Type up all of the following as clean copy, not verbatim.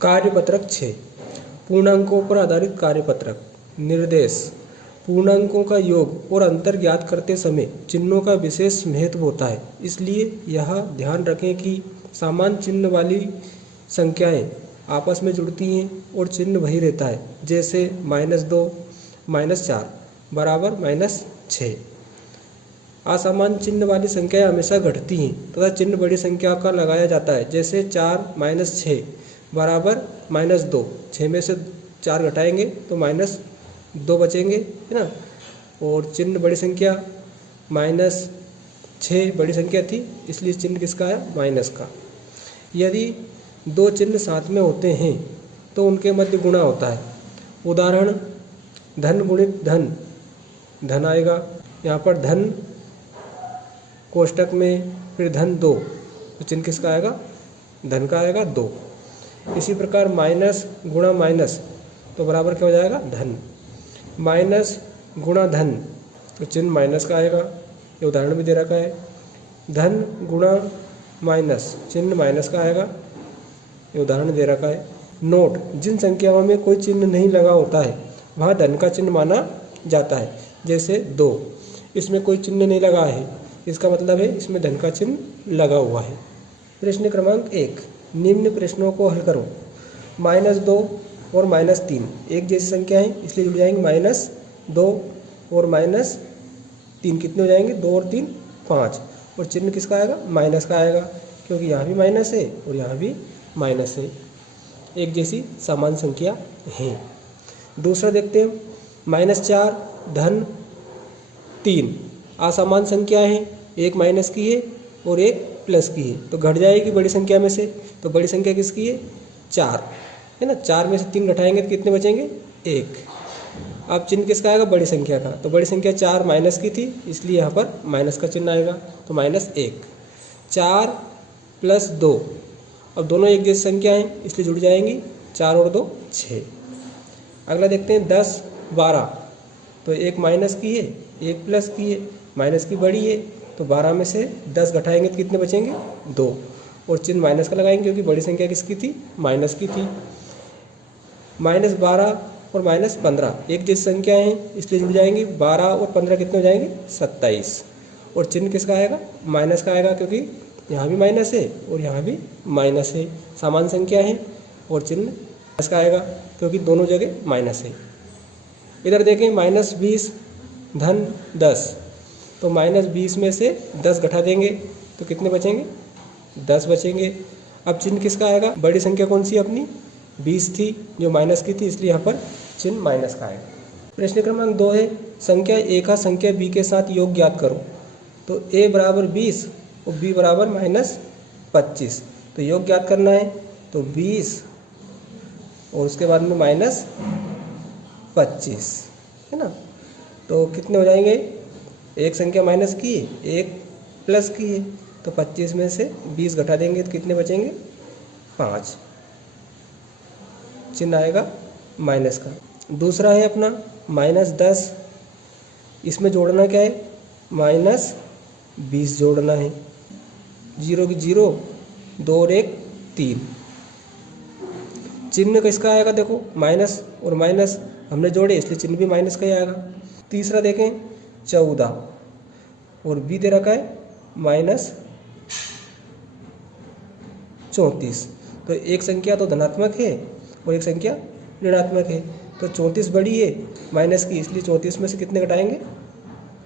कार्यपत्रक 6 पूर्णांकों पर आधारित कार्यपत्रक। निर्देश पूर्णांकों का योग और अंतर ज्ञात करते समय चिन्हों का विशेष महत्व होता है, इसलिए यह ध्यान रखें कि समान चिन्ह वाली संख्याएं आपस में जुड़ती हैं और चिन्ह वही रहता है, जैसे -2 -4 बराबर -6। असमान चिन्ह वाली संख्याएं हमेशा घटती हैं तथा चिन्ह बड़ी संख्या का लगाया जाता है, जैसे 4 -6 बराबर -2। 6 में से 4 घटाएंगे तो -2 बचेंगे, है ना। और चिन्ह बड़ी संख्या -6 बड़ी संख्या थी, इसलिए चिन्ह किसका है, माइनस का। यदि दो चिन्ह साथ में होते हैं तो उनके मध्य गुणा होता है। उदाहरण धन गुणित धन, धन आएगा यहाँ पर, धन कोष्टक में फिर धन 2, तो चिन्ह किसका आएगा, धन का आएगा 2। इसी प्रकार माइनस गुणा माइनस तो बराबर क्या हो जाएगा, धन। माइनस गुणा धन तो चिन्ह माइनस का आएगा, ये उदाहरण भी दे रखा है। धन गुणा माइनस चिन्ह माइनस का आएगा, ये उदाहरण दे रखा है। नोट जिन संख्याओं में कोई चिन्ह नहीं लगा होता है वहाँ धन का चिन्ह माना जाता है, जैसे 2, इसमें कोई चिन्ह नहीं लगा है, इसका मतलब है इसमें धन का चिन्ह लगा हुआ है। प्रश्न क्रमांक 1, निम्न प्रश्नों को हल करो। -2 और -3 एक जैसी संख्या है, इसलिए जुड़ जाएंगे। -2 और -3 कितने हो जाएंगे, 2 और 3 5, और चिन्ह किसका आएगा, माइनस का आएगा, क्योंकि यहाँ भी माइनस है और यहाँ भी माइनस है, एक जैसी समान संख्या है। दूसरा देखते हैं, -4 धन 3 असमान संख्या है, एक माइनस की है और एक प्लस की है, तो घट जाएगी बड़ी संख्या में से। तो बड़ी संख्या किसकी है, 4 है ना। 4 में से 3 घटाएंगे तो कितने बचेंगे, 1। अब चिन्ह किसका आएगा, बड़ी संख्या का, तो बड़ी संख्या 4 माइनस की थी, इसलिए यहाँ पर माइनस का चिन्ह आएगा, तो -1। 4 + 2, अब दोनों एक जैसी संख्या हैं, इसलिए जुड़ जाएंगी। 4 और 2 6। अगला देखते हैं 10 12, तो एक माइनस की है एक प्लस की है, माइनस की बड़ी है, तो 12 में से 10 घटाएंगे तो कितने बचेंगे, 2, और चिन्ह माइनस का लगाएंगे क्योंकि बड़ी संख्या किसकी थी, माइनस की थी। -12 और -15 एक जैसी संख्या हैं, इसलिए जुड़ जाएंगी। 12 और 15 कितने हो जाएंगे, 27, और चिन्ह किसका आएगा, माइनस का आएगा, क्योंकि यहाँ भी माइनस है और यहाँ भी माइनस है, समान संख्या है, और चिन्ह माइनस का आएगा क्योंकि दोनों जगह माइनस है। इधर देखें, -20 धन 10, तो -20 में से 10 घटा देंगे तो कितने बचेंगे, 10 बचेंगे। अब चिन्ह किसका आएगा, बड़ी संख्या कौन सी अपनी 20 थी जो माइनस की थी, इसलिए यहाँ पर चिन्ह माइनस का आएगा। प्रश्न क्रमांक 2 है, संख्या A का संख्या B के साथ योग ज्ञात करो। तो A बराबर 20 और B बराबर -25, तो योग ज्ञात करना है, तो 20 और उसके बाद में -25, है ना। तो कितने हो जाएंगे, एक संख्या माइनस की है एक प्लस की है, तो 25 में से 20 घटा देंगे तो कितने बचेंगे, 5, चिन्ह आएगा माइनस का। दूसरा है अपना -10, इसमें जोड़ना क्या है, -20 जोड़ना है। 0 की 0, 2 और 1 3, चिन्ह किसका आएगा, देखो माइनस और माइनस हमने जोड़े, इसलिए चिन्ह भी माइनस का ही आएगा। तीसरा देखें 14 और B दे रखा है -34, तो एक संख्या तो धनात्मक है और एक संख्या ऋणात्मक है, तो 34 बड़ी है माइनस की, इसलिए 34 में से कितने घटाएंगे,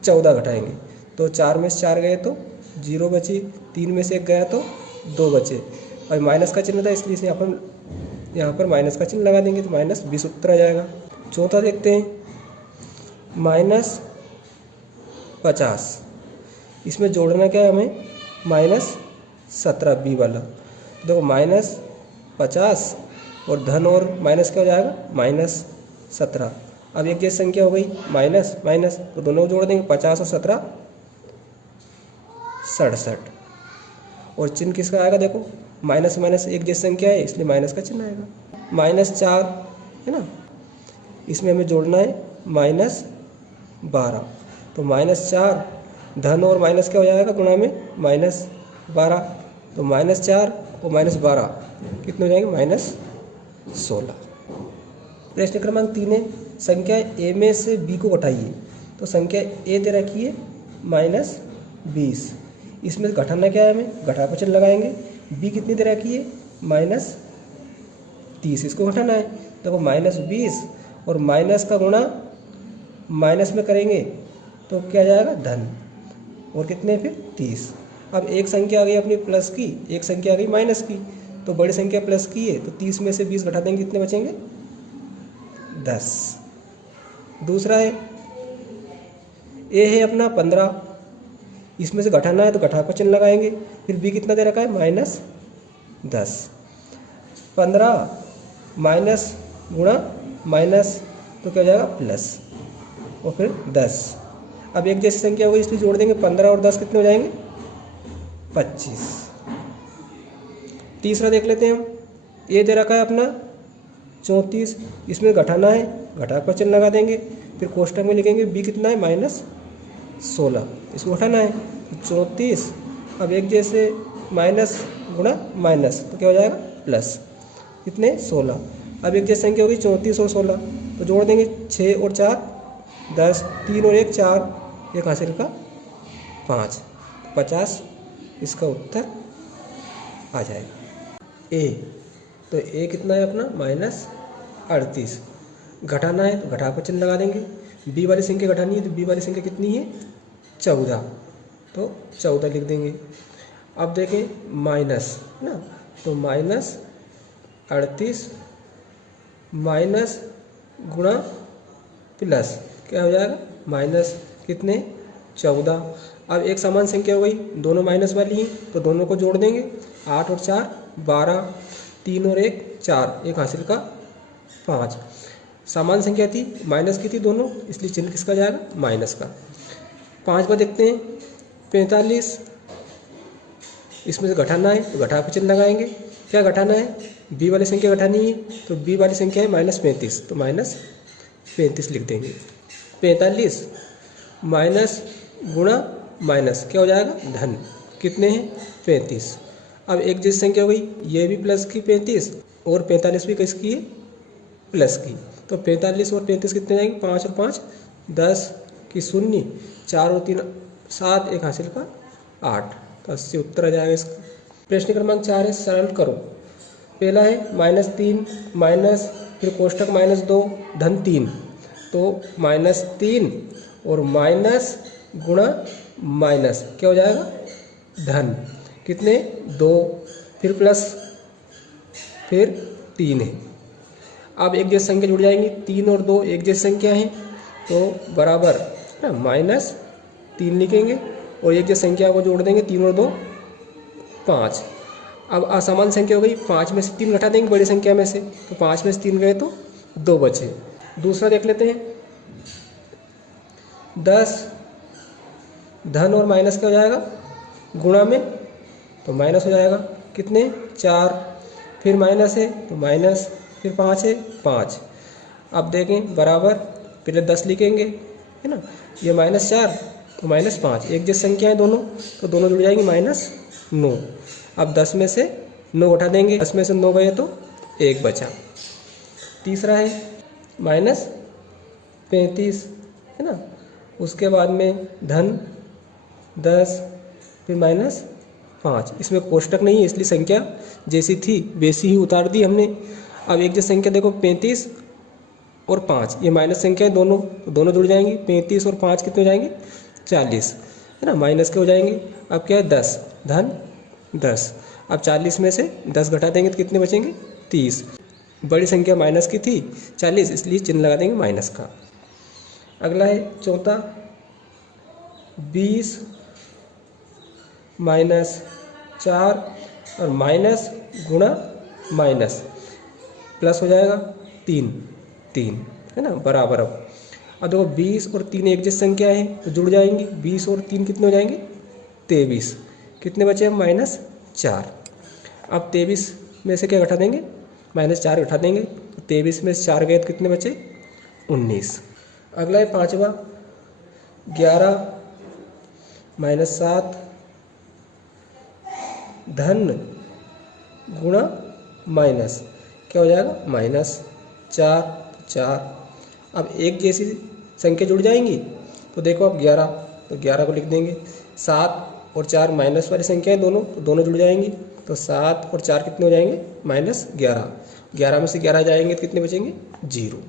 14 घटाएंगे, तो 4 में से 4 गए तो 0 बची, 3 में से 1 गया तो 2 बचे, और माइनस का चिन्ह था इसलिए यहाँ पर माइनस का चिन्ह लगा देंगे, तो -20 उत्तर आ जाएगा। चौथा देखते हैं -50, इसमें जोड़ना क्या है हमें, -17 B वाला। देखो -50 और धन और माइनस क्या हो जाएगा, -17। अब एक जैसी संख्या हो गई, माइनस माइनस, तो दोनों जोड़ देंगे, 50 और 17 67, और चिन्ह किसका आएगा, देखो माइनस माइनस एक जैसी संख्या है, इसलिए माइनस का चिन्ह आएगा। -4 है ना, इसमें हमें जोड़ना है -12, तो -4 धन और माइनस क्या हो जाएगा, गुणा में -12, तो -4 और -12 कितने हो जाएंगे, 16। प्रश्न क्रमांक 3 है, संख्या ए में से बी को घटाइए। तो संख्या ए दे रखी है -20, इसमें घटाना क्या है, हमें घटा का चिन्ह लगाएंगे। बी कितनी दे रखी है -30, इसको घटाना है। देखो -20 और माइनस का गुणा माइनस में करेंगे तो क्या जाएगा धन, और कितने फिर 30। अब एक संख्या आ गई अपनी प्लस की, एक संख्या आ गई माइनस की, तो बड़ी संख्या प्लस की है तो 30 में से 20 घटा देंगे, कितने बचेंगे 10। दूसरा है ए है अपना 15, इसमें से घटाना है तो घटा का चिन्ह लगाएंगे। फिर बी कितना दे रखा है -10। 15 माइनस गुणा माइनस तो क्या हो जाएगा प्लस, और फिर 10। अब एक जैसी संख्या होगी इसलिए जोड़ देंगे, 15 और 10 कितने हो जाएंगे 25। तीसरा देख लेते हैं हम, ये दे रखा है अपना 34, इसमें घटाना है, घटा का चिन्ह लगा देंगे। फिर कोष्टक में लिखेंगे बी कितना है -16, इसको घटाना है 34। अब एक जैसे माइनस गुणा माइनस तो क्या हो जाएगा प्लस, कितने 16। अब एक जैसी संख्या होगी 34 और 16, तो जोड़ देंगे 6 और 4 10, 3 और 1 4, एक हासिल का 5, 50। इसका उत्तर आ जाएगा ए। तो ए कितना है अपना -38, घटाना है तो घटा पर चिन्ह लगा देंगे। बी वाली संख्या घटानी है तो बी वाली संख्या कितनी है 14, तो 14 लिख देंगे। अब देखें माइनस ना, तो -38 माइनस गुणा प्लस क्या हो जाएगा माइनस कितने 14। अब एक समान संख्या हो गई, दोनों माइनस वाली हैं तो दोनों को जोड़ देंगे, 8 और 4 12, 3 और 1 4, एक हासिल का 5। समान संख्या थी, माइनस की थी दोनों, इसलिए चिन्ह किसका जाएगा माइनस का। 5 पर देखते हैं 45, इसमें से घटाना है तो घटा पर चिन्ह लगाएंगे। क्या घटाना है, बी वाली संख्या घटानी है, तो बी वाली संख्या है -35, तो -35 लिख देंगे। 45 माइनस गुणा माइनस क्या हो जाएगा धन, कितने हैं 35। अब एक जैसी संख्या हो गई, ये भी प्लस की 35 और 45 भी किसकी है प्लस की, तो 45 और 35 कितने जाएंगे 5 और 5 10 की 0, 4 और 3 7, एक हासिल का 8, तो 80 उत्तर आ जाएगा इसका। प्रश्न क्रमांक 4 है, सरल करो। पहला है -3 माइनस फिर कोष्टक -2 धन 3, तो -3 और माइनस गुणा माइनस क्या हो जाएगा धन, कितने 2, फिर प्लस फिर 3 है। अब एक जैसी संख्या जुड़ जाएंगी, 3 और 2 एक जैसी संख्या है तो बराबर ना -3 लिखेंगे, और एक जैसी संख्या को जोड़ देंगे, 3 और 2 5। अब असमान संख्या हो गई, 5 में से 3 घटा देंगे बड़ी संख्या में से, तो 5 में से 3 गए तो 2 बचे। दूसरा देख लेते हैं, 10 धन और माइनस क्या हो जाएगा गुणा में, तो माइनस हो जाएगा कितने 4, फिर माइनस है तो माइनस, फिर 5 है 5। अब देखें बराबर, पहले 10 लिखेंगे है ना, ये -4 तो -5, एक जैसी संख्या है दोनों, तो दोनों जुड़ जाएंगे -9। अब 10 में से 9 उठा देंगे, 10 में से 9 गए तो 1 बचा। तीसरा है -35 है ना, उसके बाद में धन 10 फिर -5, इसमें कोष्टक नहीं है इसलिए संख्या जैसी थी वैसी ही उतार दी हमने। अब एक जैसी संख्या देखो 35 और 5, ये माइनस संख्या है दोनों, तो दोनों जुड़ जाएंगी, 35 और 5 कितने हो जाएंगे 40 है ना, माइनस के हो जाएंगे। अब क्या है 10 धन 10, अब 40 में से 10 घटा देंगे तो कितने बचेंगे 30। बड़ी संख्या माइनस की थी 40, इसलिए चिन्ह लगा देंगे माइनस का। अगला है चौथा, 20 -4 और माइनस गुणा माइनस प्लस हो जाएगा 3 है ना, बराबर। अब देखो 20 और 3 एक जैसी संख्या है तो जुड़ जाएंगी, 20 और 3 कितने हो जाएंगे 23, कितने बचे हम -4। अब 23 में से क्या घटा देंगे -4 घटा देंगे, तो 23 में से 4 गए तो कितने बचे 19। अगला है पांचवा, 11 -7 धन गुणा माइनस क्या हो जाएगा -4। अब एक जैसी संख्या जुड़ जाएंगी तो देखो अब 11, तो 11 को लिख देंगे। 7 और 4 माइनस वाली संख्या है दोनों, तो दोनों जुड़ जाएंगी। तो 7 और 4 कितने हो जाएंगे -11। 11 में से 11 जाएंगे तो कितने बचेंगे 0।